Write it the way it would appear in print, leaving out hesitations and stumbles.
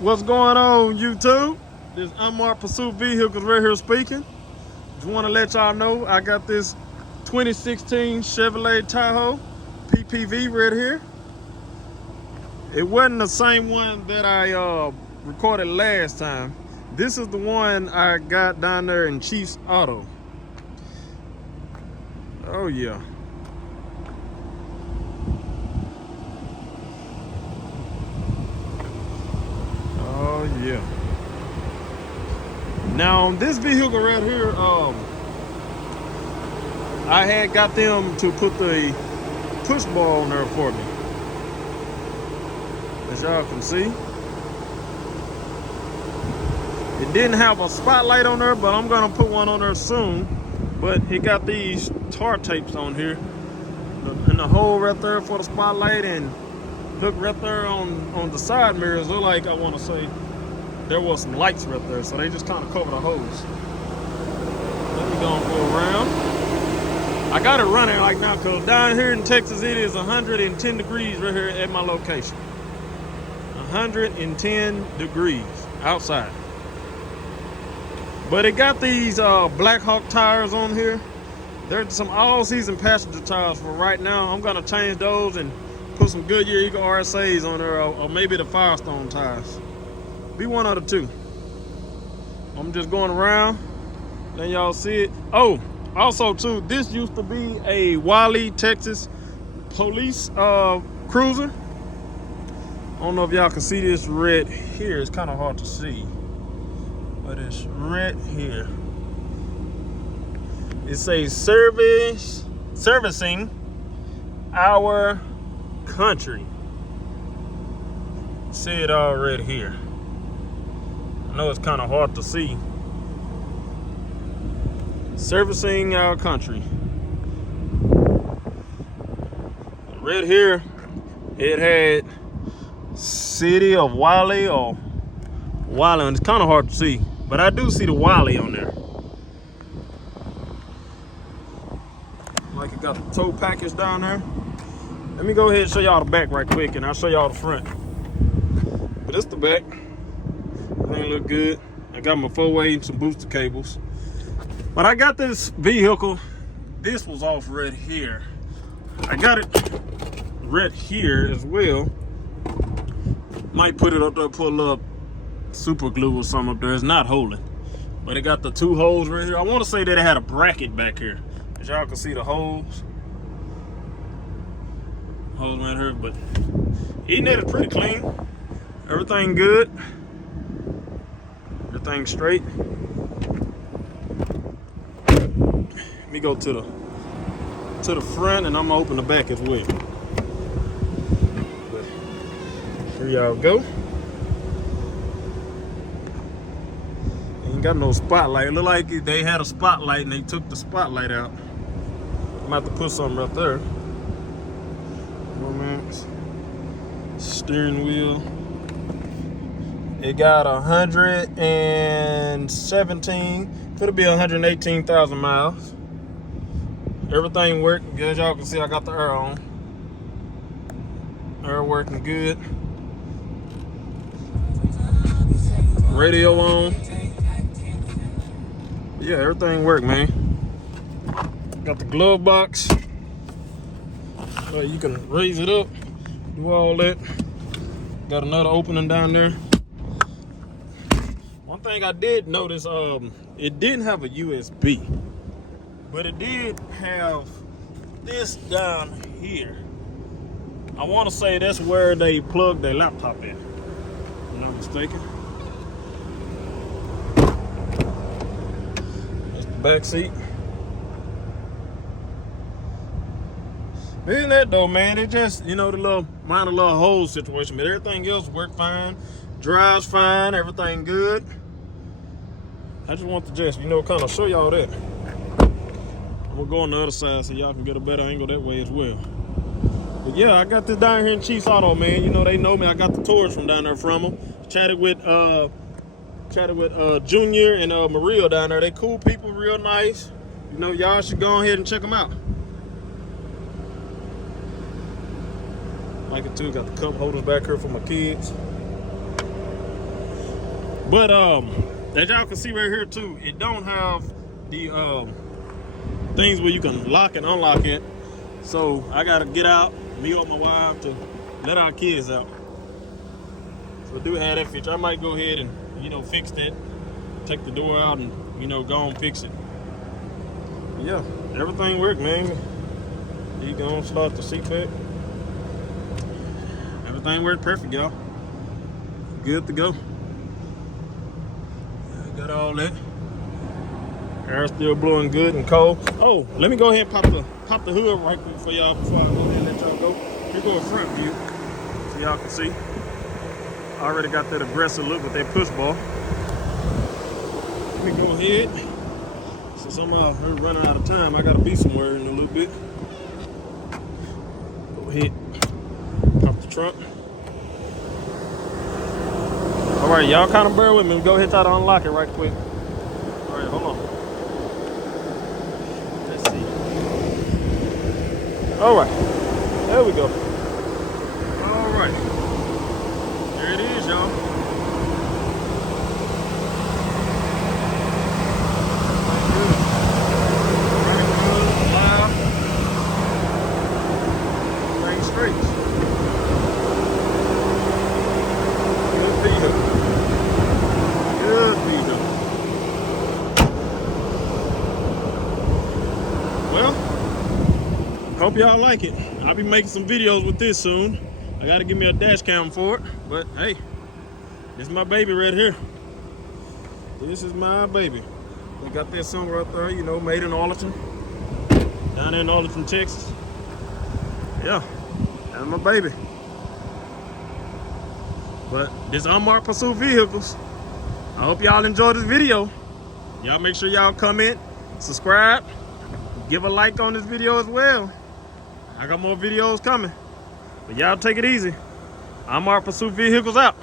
What's going on, YouTube? This unmarked pursuit vehicles right here speaking. Just want to let y'all know I got this 2016 Chevrolet Tahoe ppv right here. It wasn't the same one that I recorded last time. This is the one I got down there in Chief's Auto. Oh yeah. Oh yeah. Now on this vehicle right here, I had got them to put the push bar on there for me. As y'all can see, it didn't have a spotlight on there, but I'm gonna put one on there soon. But it got these tar tapes on here, and the hole right there for the spotlight, and hook right there on the side mirrors. Look like, I want to say there was some lights right there, so they just kind of cover the hose. Let me go around. I got it running like now, because down here in Texas it is 110 degrees right here at my location. 110 degrees outside. But it got these Black Hawk tires on here. There's some all-season passenger tires for right now. I'm gonna change those and put some Goodyear Eagle RSAs on there, or maybe the Firestone tires. Be one of the two. I'm just going around, letting y'all see it. Oh, also too, this used to be a Wiley, Texas police cruiser. I don't know if y'all can see this red here. It's kind of hard to see, but it's red here. It says servicing our country. See it all right here. I know it's kind of hard to see. Servicing our country. Right here, it had City of Wiley or Wiley, and it's kind of hard to see, but I do see the Wiley on there. Like it got the tow package down there. Let me go ahead and show y'all the back right quick, and I'll show y'all the front. But it's the back. Everything look good. I got my 4-way and some booster cables. When I got this vehicle, this was off right here. I got it right here as well. Might put it up there, put a little super glue or something up there. It's not holding. But it got the two holes right here. I want to say that it had a bracket back here. As y'all can see the holes. Holes right here, but eating it is pretty clean. Everything good. Everything straight. Let me go to the front, and I'm gonna open the back as well. But here y'all go. Ain't got no spotlight. It look like they had a spotlight and they took the spotlight out. I'm about to put something right there. Max. Steering wheel. It got 117. It'll be 118,000 miles. Everything worked. As y'all can see, I got the air on. Air working good. Radio on. Yeah, everything worked, man. Got the glove box. So you can raise it up, do all that. Got another opening down there. One thing I did notice, it didn't have a USB, but it did have this down here. I want to say that's where they plug their laptop in, if I'm not mistaken. That's the back seat. Isn't that though, man? It just, the little minor little hole situation, but everything else worked fine, drives fine, everything good. I just want to just, kind of show y'all that. I'm gonna go on the other side so y'all can get a better angle that way as well. But yeah, I got this down here in Chief's Auto, man. They know me. I got the tours from down there from them. Chatted with Junior and Maria down there. They cool people, real nice. Y'all should go ahead and check them out. Like it too, got the cup holders back here for my kids. But as y'all can see right here too, it don't have the things where you can lock and unlock it. So I gotta get out, meet up my wife to let our kids out. So I do have that feature. I might go ahead and, you know, fix that. Take the door out and, you know, go and fix it. Yeah, everything worked, man. You gonna start the seat back. Everything worked perfect, y'all. Good to go. Got all that. Air still blowing good and cold. Oh, let me go ahead and pop the hood right quick for y'all before I go ahead and let y'all go. Here go a front view so y'all can see. I already got that aggressive look with that push bar. Let me go ahead. Since I'm running out of time, I gotta be somewhere in a little bit. Go ahead, pop the trunk. All right, y'all kind of bear with me. Go ahead and try to unlock it right quick. All right, hold on. Let's see. All right, there we go. All right, there it is, y'all. Running straight. Good vehicle. Good vehicle. Well, hope y'all like it. I'll be making some videos with this soon. I gotta give me a dash cam for it, but hey, this is my baby right here. This is my baby. We got that song right there, you know, made in Arlington, down there in Arlington, Texas. Yeah, that's my baby. But this unmarked pursuit vehicles. I hope y'all enjoyed this video. Y'all make sure y'all comment, subscribe, give a like on this video as well. I got more videos coming. But y'all take it easy. Unmarked pursuit vehicles out.